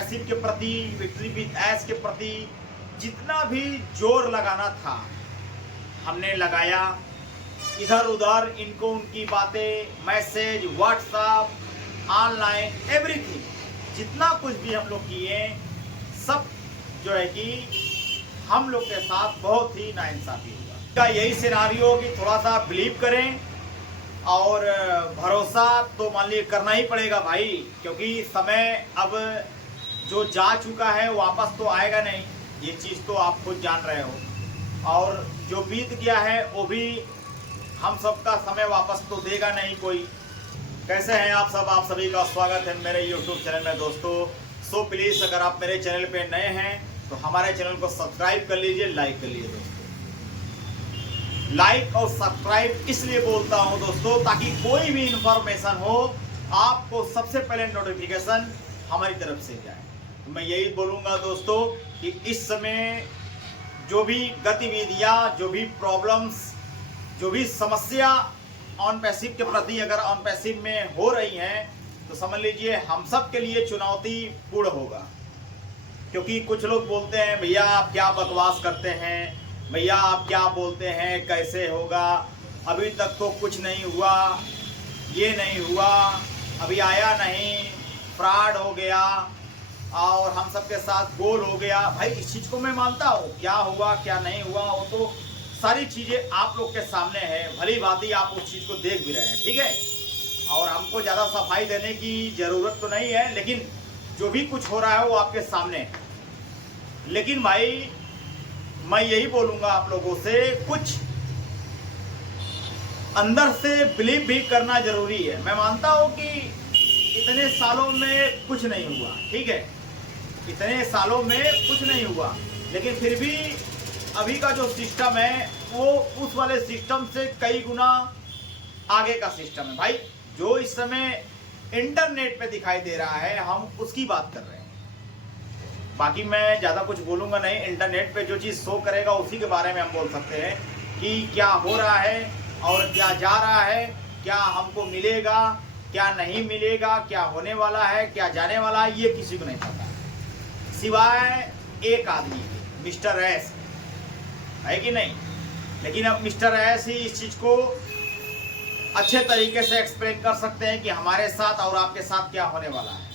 Passive के प्रति, victory with S के प्रति जितना भी जोर लगाना था हमने लगाया। इधर उधर इनको उनकी बातें, मैसेज, व्हाट्सएप, ऑनलाइन, एवरीथिंग, जितना कुछ भी हम लोग किए सब जो है कि हम लोग के साथ बहुत ही नाइंसाफी हुआ। का यही सिनारियो कि थोड़ा सा बिलीव करें और भरोसा तो मान लीजिए करना ही पड़ेगा भाई, क्योंकि समय अब जो जा चुका है वापस तो आएगा नहीं, ये चीज़ तो आप खुद जान रहे हो। और जो बीत गया है वो भी हम सबका समय वापस तो देगा नहीं कोई। कैसे हैं आप सब? आप सभी का स्वागत है मेरे YouTube चैनल में दोस्तों। सो प्लीज़ अगर आप मेरे चैनल पे नए हैं तो हमारे चैनल को सब्सक्राइब कर लीजिए, लाइक कर लीजिए दोस्तों। लाइक और सब्सक्राइब इसलिए बोलता हूं दोस्तों ताकि कोई भी इंफॉर्मेशन हो आपको सबसे पहले नोटिफिकेशन हमारी तरफ से जाए। तो मैं यही बोलूंगा दोस्तों कि इस समय जो भी गतिविधियां, जो भी प्रॉब्लम्स, जो भी समस्या ऑन पैसिव के प्रति अगर ऑन पैसिव में हो रही हैं तो समझ लीजिए हम सब के लिए चुनौतीपूर्ण होगा। क्योंकि कुछ लोग बोलते हैं भैया आप क्या बकवास करते हैं, भैया आप क्या बोलते हैं, कैसे होगा, अभी तक तो कुछ नहीं हुआ, ये नहीं हुआ, अभी आया नहीं, फ्रॉड हो गया और हम सबके साथ गोल हो गया। भाई इस चीज़ को मैं मानता हूँ, क्या हुआ क्या नहीं हुआ वो तो सारी चीज़ें आप लोग के सामने है, भली भांति आप उस चीज़ को देख भी रहे हैं, ठीक है। और हमको ज़्यादा सफाई देने की ज़रूरत तो नहीं है, लेकिन जो भी कुछ हो रहा है वो आपके सामने है। लेकिन भाई मैं यही बोलूँगा आप लोगों से, कुछ अंदर से बिलीव भी करना जरूरी है। मैं मानता हूँ कि इतने सालों में कुछ नहीं हुआ, ठीक है, इतने सालों में कुछ नहीं हुआ, लेकिन फिर भी अभी का जो सिस्टम है वो उस वाले सिस्टम से कई गुना आगे का सिस्टम है भाई। जो इस समय इंटरनेट पे दिखाई दे रहा है हम उसकी बात कर रहे हैं। बाकी मैं ज़्यादा कुछ बोलूँगा नहीं, इंटरनेट पे जो चीज़ शो करेगा उसी के बारे में हम बोल सकते हैं कि क्या हो रहा है और क्या जा रहा है, क्या हमको मिलेगा, क्या नहीं मिलेगा, क्या होने वाला है, क्या जाने वाला है, ये किसी को नहीं पता सिवाय एक आदमी, मिस्टर एस, है कि नहीं। लेकिन अब मिस्टर एस ही इस चीज़ को अच्छे तरीके से एक्सप्लेन कर सकते हैं कि हमारे साथ और आपके साथ क्या होने वाला है।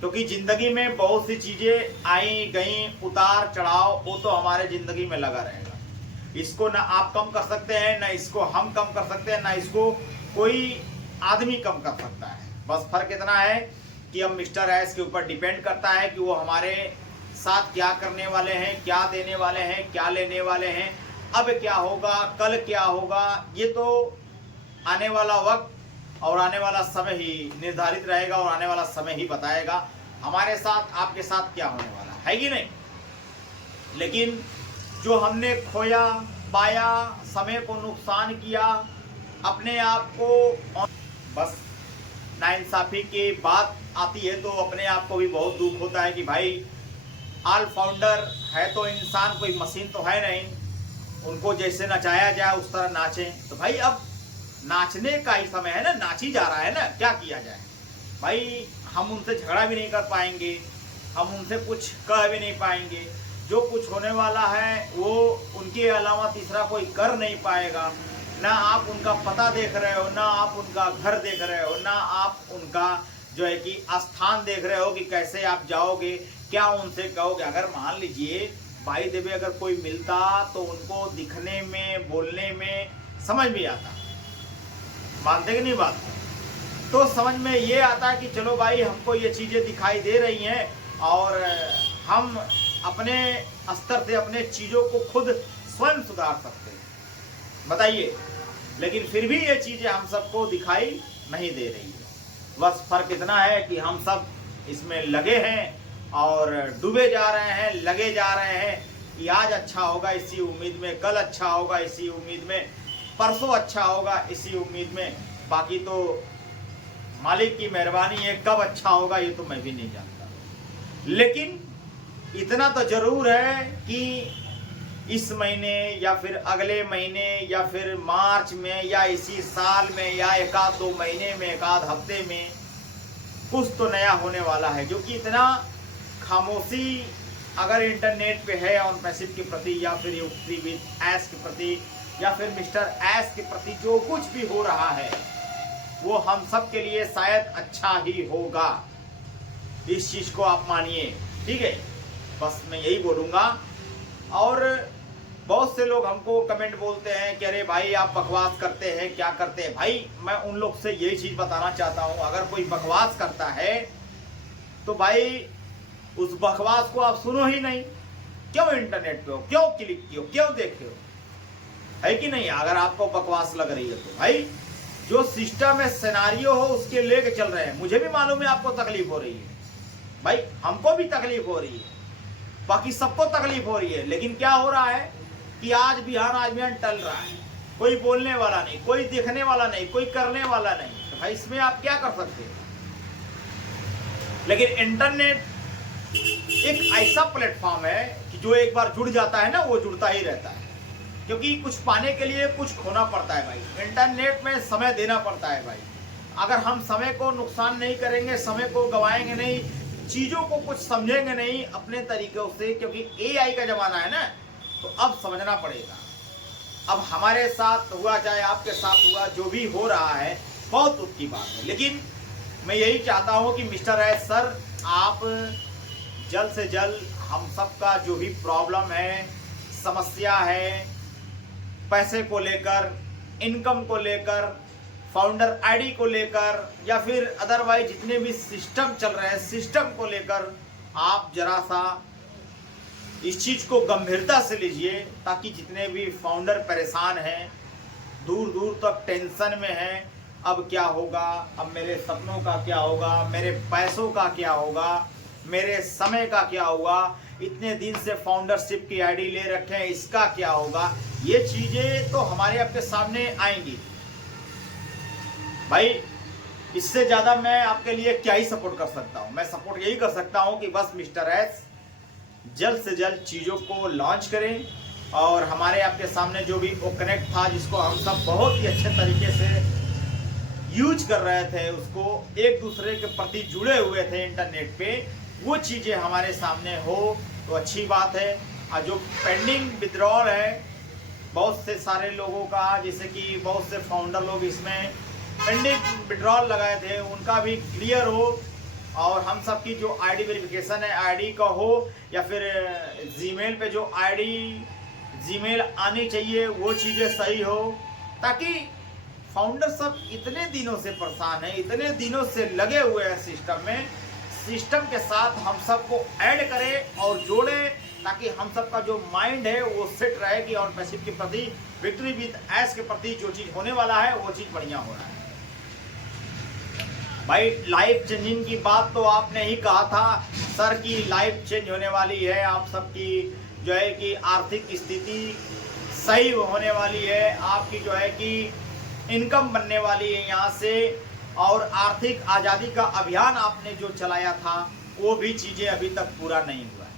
क्योंकि ज़िंदगी में बहुत सी चीज़ें आई गई, उतार चढ़ाव वो तो हमारे ज़िंदगी में लगा रहेगा। इसको ना आप कम कर सकते हैं, ना इसको हम कम कर सकते हैं, ना इसको कोई आदमी कम कर सकता है। बस फर्क इतना है कि अब मिस्टर एस के ऊपर डिपेंड करता है कि वो हमारे साथ क्या करने वाले हैं, क्या देने वाले हैं, क्या लेने वाले हैं, अब क्या होगा, कल क्या होगा, ये तो आने वाला वक्त और आने वाला समय ही निर्धारित रहेगा और आने वाला समय ही बताएगा हमारे साथ आपके साथ क्या होने वाला है कि नहीं। लेकिन जो हमने खोया पाया, समय को नुकसान किया, अपने आप को, बस नाइंसाफी की बात आती है तो अपने आप को भी बहुत दुख होता है कि भाई ऑल फाउंडर है तो इंसान, कोई मशीन तो है नहीं, उनको जैसे नचाया जाए उस तरह नाचें। तो भाई अब नाचने का ही समय है ना, नाच ही जा रहा है ना, क्या किया जाए भाई। हम उनसे झगड़ा भी नहीं कर पाएंगे, हम उनसे कुछ कह भी नहीं पाएंगे, जो कुछ होने वाला है वो उनके अलावा तीसरा कोई कर नहीं पाएगा। ना आप उनका पता देख रहे हो, ना आप उनका घर देख रहे हो, ना आप उनका जो है कि स्थान देख रहे हो कि कैसे आप जाओगे, क्या उनसे कहोगे। अगर मान लीजिए भाई देवे अगर कोई मिलता तो उनको दिखने में, बोलने में समझ भी आता, मानते कि नहीं बात, तो समझ में ये आता है कि चलो भाई हमको ये चीज़ें दिखाई दे रही हैं और हम अपने स्तर से अपने चीज़ों को खुद स्वयं सुधार सकते हैं, बताइए। लेकिन फिर भी ये चीज़ें हम सबको दिखाई नहीं दे रही है। बस फर्क इतना है कि हम सब इसमें लगे हैं और डूबे जा रहे हैं, लगे जा रहे हैं कि आज अच्छा होगा इसी उम्मीद में, कल अच्छा होगा इसी उम्मीद में, परसों अच्छा होगा इसी उम्मीद में। बाकी तो मालिक की मेहरबानी है, कब अच्छा होगा ये तो मैं भी नहीं जानता। लेकिन इतना तो जरूर है कि इस महीने या फिर अगले महीने या फिर मार्च में या इसी साल में या एक आध दो महीने में, एक आध हफ्ते में कुछ तो नया होने वाला है, जो कि इतना खामोशी अगर इंटरनेट पे है ऑन पैसिव के प्रति, या फिर युक्ति विद एस के प्रति, या फिर मिस्टर एस के प्रति जो कुछ भी हो रहा है वो हम सब के लिए शायद अच्छा ही होगा। इस चीज को आप मानिए, ठीक है। बस मैं यही बोलूँगा। और बहुत से लोग हमको कमेंट बोलते हैं कि अरे भाई आप बकवास करते हैं, क्या करते हैं। भाई मैं उन लोग से यही चीज़ बताना चाहता हूँ, अगर कोई बकवास करता है तो भाई उस बकवास को आप सुनो ही नहीं। क्यों इंटरनेट पे हो, क्यों क्लिक किए हो, क्यों देखे हो, है कि नहीं। अगर आपको बकवास लग रही है तो भाई जो सिस्टम है, सिनेरियो हो, उसके लेके चल रहे हैं। मुझे भी मालूम है आपको तकलीफ हो रही है भाई, हमको भी तकलीफ हो रही है, बाकी सबको तकलीफ हो रही है। लेकिन क्या हो रहा है कि आज बिहान टल रहा है, कोई बोलने वाला नहीं, कोई देखने वाला नहीं, कोई करने वाला नहीं। तो भाई इसमें आप क्या कर सकते हैं। लेकिन इंटरनेट एक ऐसा प्लेटफॉर्म है कि जो एक बार जुड़ जाता है ना, वो जुड़ता ही रहता है। क्योंकि कुछ पाने के लिए कुछ खोना पड़ता है भाई। इंटरनेट में समय देना पड़ता है भाई। अगर हम समय को नुकसान नहीं करेंगे, समय को गवाएंगे नहीं, चीज़ों को कुछ समझेंगे नहीं अपने तरीक़ों से, क्योंकि एआई का ज़माना है ना, तो अब समझना पड़ेगा। अब हमारे साथ हुआ चाहे आपके साथ हुआ, जो भी हो रहा है बहुत दुख की बात है। लेकिन मैं यही चाहता हूँ कि मिस्टर एस सर, आप जल्द से जल्द हम सबका जो भी प्रॉब्लम है, समस्या है, पैसे को लेकर, इनकम को लेकर, फाउंडर आईडी को लेकर, या फिर अदरवाइज जितने भी सिस्टम चल रहे हैं, सिस्टम को लेकर आप जरा सा इस चीज़ को गंभीरता से लीजिए, ताकि जितने भी फाउंडर परेशान हैं, दूर दूर तक टेंशन में हैं, अब क्या होगा, अब मेरे सपनों का क्या होगा, मेरे पैसों का क्या होगा, मेरे समय का क्या होगा, इतने दिन से फाउंडरशिप की आईडी ले रखे हैं, इसका क्या होगा। ये चीज़ें तो हमारे आपके सामने आएंगी भाई। इससे ज़्यादा मैं आपके लिए क्या ही सपोर्ट कर सकता हूँ। मैं सपोर्ट यही कर सकता हूँ कि बस मिस्टर एस जल्द से जल्द चीज़ों को लॉन्च करें, और हमारे आपके सामने जो भी वो कनेक्ट था, जिसको हम सब बहुत ही अच्छे तरीके से यूज कर रहे थे, उसको एक दूसरे के प्रति जुड़े हुए थे इंटरनेट पे, वो चीज़ें हमारे सामने हो तो अच्छी बात है। और जो पेंडिंग विड्रॉल है बहुत से सारे लोगों का, जैसे कि बहुत से फाउंडर लोग इसमें पेंडिंग विड्रॉल लगाए थे, उनका भी क्लियर हो, और हम सब की जो आईडी वेरिफिकेशन है आईडी का हो, या फिर जीमेल पे जो आईडी जीमेल आनी चाहिए वो चीज़ें सही हो, ताकि फाउंडर सब इतने दिनों से परेशान है, इतने दिनों से लगे हुए हैं सिस्टम में, सिस्टम के साथ हम सबको ऐड करें और जोड़ें, ताकि हम सबका जो माइंड है वो सेट रहे कि ऑन पैसिव के प्रति, विक्ट्री विद एस के प्रति जो चीज़ होने वाला है वो चीज़ बढ़िया हो रहा है भाई। लाइफ चेंजिंग की बात तो आपने ही कहा था सर की लाइफ चेंज होने वाली है, आप सबकी जो है कि आर्थिक स्थिति सही होने वाली है, आपकी जो है कि इनकम बनने वाली है यहाँ से, और आर्थिक आज़ादी का अभियान आपने जो चलाया था वो भी चीज़ें अभी तक पूरा नहीं हुआ है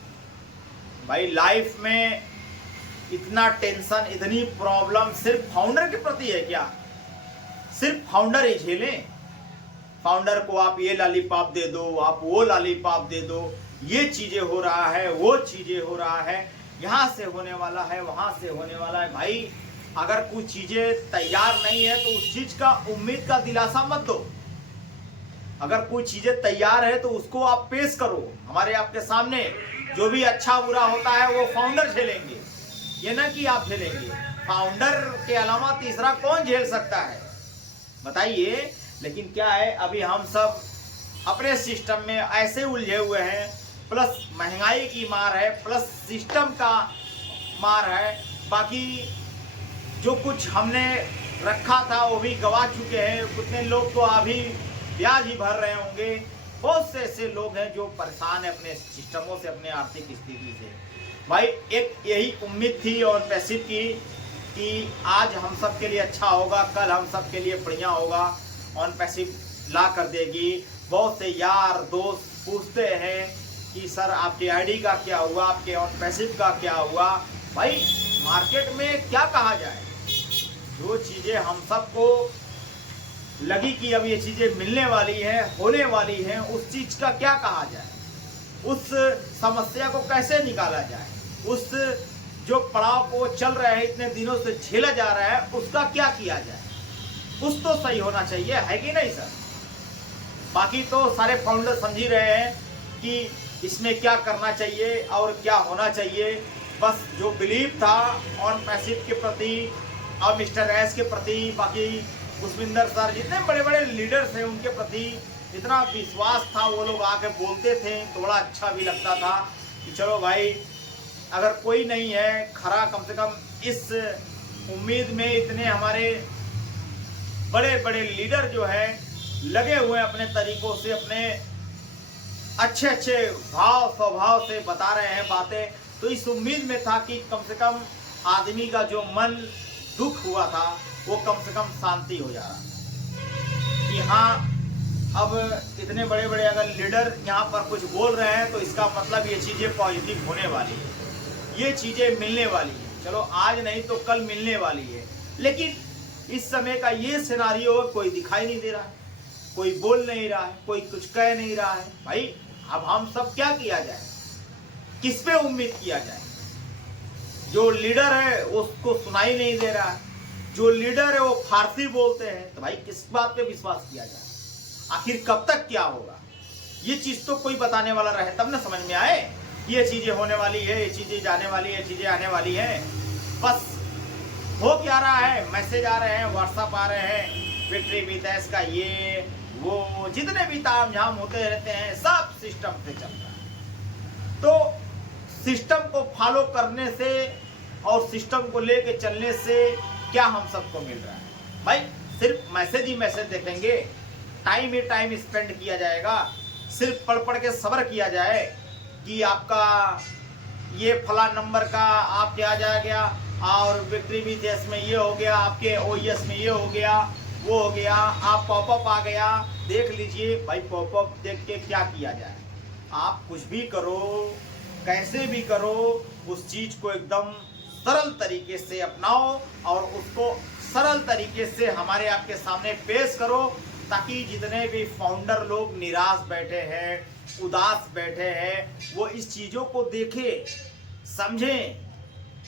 भाई। लाइफ में इतना टेंशन, इतनी प्रॉब्लम सिर्फ फाउंडर के प्रति है क्या? सिर्फ फाउंडर ही झेलें? फाउंडर को आप ये लॉलीपॉप दे दो, आप वो लॉलीपॉप दे दो, ये चीज़ें हो रहा है, वो चीज़ें हो रहा है, यहाँ से होने वाला है, वहाँ से होने वाला है। भाई अगर कुछ चीज़ें तैयार नहीं है तो उस चीज़ का उम्मीद का दिलासा मत दो। अगर कोई चीज़ें तैयार है तो उसको आप पेश करो हमारे आपके सामने। जो भी अच्छा बुरा होता है वो फाउंडर झेलेंगे, ये ना कि आप झेलेंगे। फाउंडर के अलावा तीसरा कौन झेल सकता है बताइए। लेकिन क्या है, अभी हम सब अपने सिस्टम में ऐसे उलझे हुए हैं, प्लस महंगाई की मार है, प्लस सिस्टम का मार है, बाकी जो कुछ हमने रखा था वो भी गवा चुके हैं। कितने लोग तो अभी ब्याज ही भर रहे होंगे। बहुत से ऐसे लोग हैं जो परेशान हैं अपने सिस्टमों से, अपने आर्थिक स्थिति से। भाई एक यही उम्मीद थी और पैसिव की कि आज हम सब के लिए अच्छा होगा, कल हम सब के लिए बढ़िया होगा, ऑन पैसिव ला कर देगी। बहुत से यार दोस्त पूछते हैं कि सर आपकी आईडी का क्या हुआ, आपके ऑन पैसिव का क्या हुआ। भाई मार्केट में क्या कहा जाए, जो चीज़ें हम सबको लगी कि अब ये चीज़ें मिलने वाली हैं, होने वाली हैं, उस चीज़ का क्या कहा जाए। उस समस्या को कैसे निकाला जाए, उस जो पड़ाव को चल रहा है इतने दिनों से झेला जा रहा है उसका क्या किया जाए, कुछ तो सही होना चाहिए, है कि नहीं सर। बाकी तो सारे फाउंडर समझ ही रहे हैं कि इसमें क्या करना चाहिए और क्या होना चाहिए। बस जो बिलीव था ऑन पैसिव के प्रति और मिस्टर एस के प्रति, बाकी पुष्पिंदर सर, जितने बड़े बड़े लीडर्स हैं उनके प्रति इतना विश्वास था, वो लोग आके बोलते थे तो बड़ा अच्छा भी लगता था कि चलो भाई अगर कोई नहीं है खरा, कम से कम इस उम्मीद में इतने हमारे बड़े बड़े लीडर जो हैं लगे हुए हैं अपने तरीकों से, अपने अच्छे अच्छे भाव स्वभाव से बता रहे हैं बातें, तो इस उम्मीद में था कि कम से कम आदमी का जो मन दुख हुआ था वो कम से कम शांति हो जा रहा कि हाँ अब इतने बड़े बड़े अगर लीडर यहाँ पर कुछ बोल रहे हैं तो इसका मतलब ये चीज़ें पॉजिटिव होने वाली है, ये चीज़ें मिलने वाली है। चलो आज नहीं तो कल मिलने वाली है, लेकिन इस समय का ये सिनारियो कोई दिखाई नहीं दे रहा है, कोई बोल नहीं रहा है, कोई कुछ कह नहीं रहा है। भाई अब हम सब क्या किया जाए, किस पे उम्मीद किया जाए। जो लीडर है उसको सुनाई नहीं दे रहा है, जो लीडर है वो फारसी बोलते हैं, तो भाई किस बात पे विश्वास किया जाए, आखिर कब तक क्या होगा। ये चीज तो कोई बताने वाला रहे तब ना समझ में आए ये चीजें होने वाली है, ये चीजें जाने वाली है, ये चीजें आने वाली है। बस हो क्या रहा है, मैसेज आ रहे हैं, व्हाट्सएप आ रहे हैं, विक्ट्री विद एस का ये वो जितने भी ताम झाम होते रहते हैं सब सिस्टम से चल रहा है। तो सिस्टम को फॉलो करने से और सिस्टम को लेके चलने से क्या हम सबको मिल रहा है भाई, सिर्फ मैसेज ही मैसेज देखेंगे, टाइम ही टाइम स्पेंड किया जाएगा, सिर्फ पढ़ पढ़ के सब्र किया जाए कि आपका ये फला नंबर का आपके आ जाएगा और विक्ट्री विद एस में ये हो गया, आपके ओएस में ये हो गया, वो हो गया, आप पॉपअप आ गया, देख लीजिए भाई। पॉपअप देख के क्या किया जाए, आप कुछ भी करो, कैसे भी करो, उस चीज को एकदम सरल तरीके से अपनाओ और उसको सरल तरीके से हमारे आपके सामने पेश करो, ताकि जितने भी फाउंडर लोग निराश बैठे हैं, उदास बैठे हैं, वो इस चीज़ों को देखें, समझें,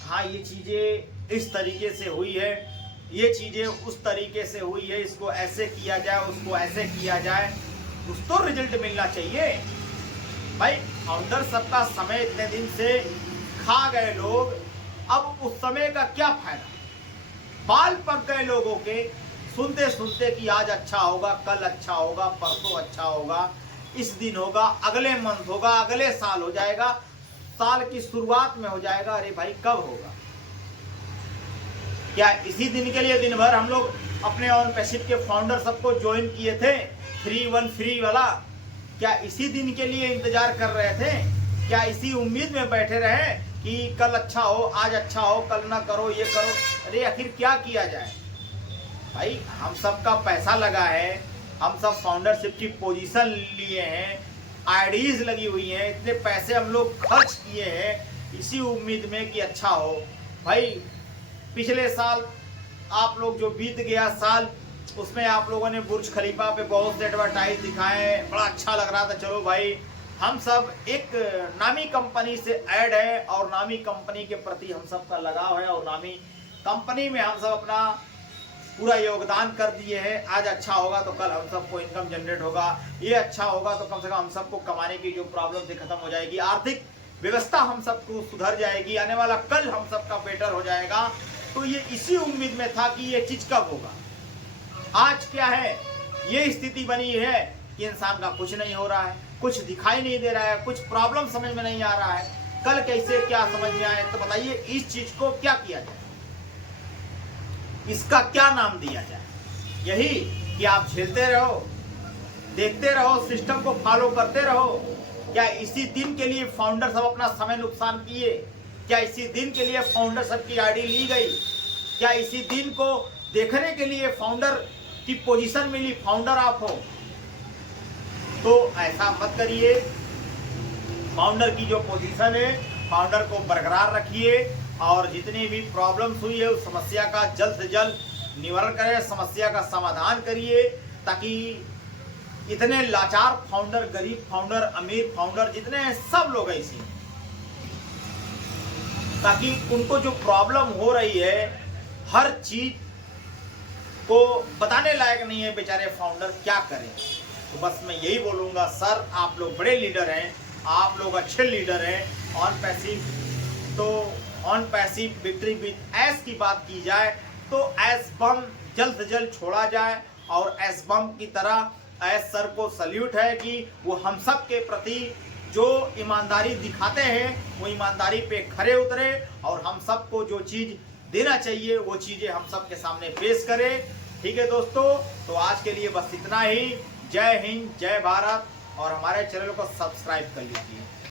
हाँ ये चीज़ें इस तरीके से हुई है, ये चीज़ें उस तरीके से हुई है, इसको ऐसे किया जाए, उसको ऐसे किया जाए, कुछ तो रिजल्ट मिलना चाहिए भाई। फाउंडर सबका समय इतने दिन से खा गए लोग, अब उस समय का क्या फायदा, बाल पक गए लोगों के सुनते सुनते कि आज अच्छा होगा, कल अच्छा होगा, परसों अच्छा होगा, इस दिन होगा, अगले मंथ होगा, अगले साल हो जाएगा, साल की शुरुआत में हो जाएगा। अरे भाई कब होगा, क्या इसी दिन के लिए दिन भर हम लोग अपने ऑन पैसिव के फाउंडर सबको ज्वाइन किए थे, 3-1 फ्री वाला, क्या इसी दिन के लिए इंतजार कर रहे थे, क्या इसी उम्मीद में बैठे रहे कि कल अच्छा हो, आज अच्छा हो, कल ना करो, ये करो। अरे आखिर क्या किया जाए भाई, हम सब का पैसा लगा है, हम सब फाउंडरशिप की पोजीशन लिए हैं, आईडीज लगी हुई हैं, इतने पैसे हम लोग खर्च किए हैं इसी उम्मीद में कि अच्छा हो। भाई पिछले साल आप लोग जो बीत गया साल, उसमें आप लोगों ने बुर्ज खलीफा पे बहुत से एडवर्टाइज दिखाए, बड़ा अच्छा लग रहा था। चलो भाई हम सब एक नामी कंपनी से ऐड है और नामी कंपनी के प्रति हम सब का लगाव है और नामी कंपनी में हम सब अपना पूरा योगदान कर दिए हैं। आज अच्छा होगा तो कल हम सबको इनकम जनरेट होगा, ये अच्छा होगा तो कम से कम हम सबको कमाने की जो प्रॉब्लम थी खत्म हो जाएगी, आर्थिक व्यवस्था हम सबको सुधर जाएगी, आने वाला कल हम सबका बेटर हो जाएगा। तो ये इसी उम्मीद में था कि ये चीज कब होगा। आज क्या है, ये स्थिति बनी है कि इंसान का कुछ नहीं हो रहा है, कुछ दिखाई नहीं दे रहा है, कुछ प्रॉब्लम समझ में नहीं आ रहा है, कल कैसे क्या समझ में आए। तो बताइए इस चीज को क्या किया जाए, इसका क्या नाम दिया जाए। यही कि आप झेलते रहो, देखते रहो, सिस्टम को फॉलो करते रहो। क्या इसी दिन के लिए फाउंडर सब अपना समय नुकसान किए, क्या इसी दिन के लिए फाउंडर सब की आईडी ली गई, क्या इसी दिन को देखने के लिए फाउंडर की पोजीशन मिली, फाउंडर आप हो। तो ऐसा मत करिए, फाउंडर की जो पोजीशन है फाउंडर को बरकरार रखिए और जितनी भी प्रॉब्लम्स हुई है उस समस्या का जल्द से जल्द निवारण करें, समस्या का समाधान करिए, ताकि इतने लाचार फाउंडर, गरीब फाउंडर, अमीर फाउंडर जितने हैं सब लोग ऐसे हैं, ताकि उनको जो प्रॉब्लम हो रही है हर चीज को बताने लायक नहीं है बेचारे फाउंडर, क्या करें। तो बस मैं यही बोलूँगा, सर आप लोग बड़े लीडर हैं, आप लोग अच्छे लीडर हैं। ऑन पैसिव, तो on passive victory with S की बात की जाए तो एस बम जल्द से जल्द छोड़ा जाए, और एस बम की तरह एस सर को सल्यूट है कि वो हम सब के प्रति जो ईमानदारी दिखाते हैं वो ईमानदारी पे खरे उतरे, और हम सबको जो चीज़ देना चाहिए वो चीज़ें हम सब के सामने पेश करें। ठीक है दोस्तों, तो आज के लिए बस इतना ही। जय हिंद, जय भारत, और हमारे चैनल को सब्सक्राइब कर लीजिए।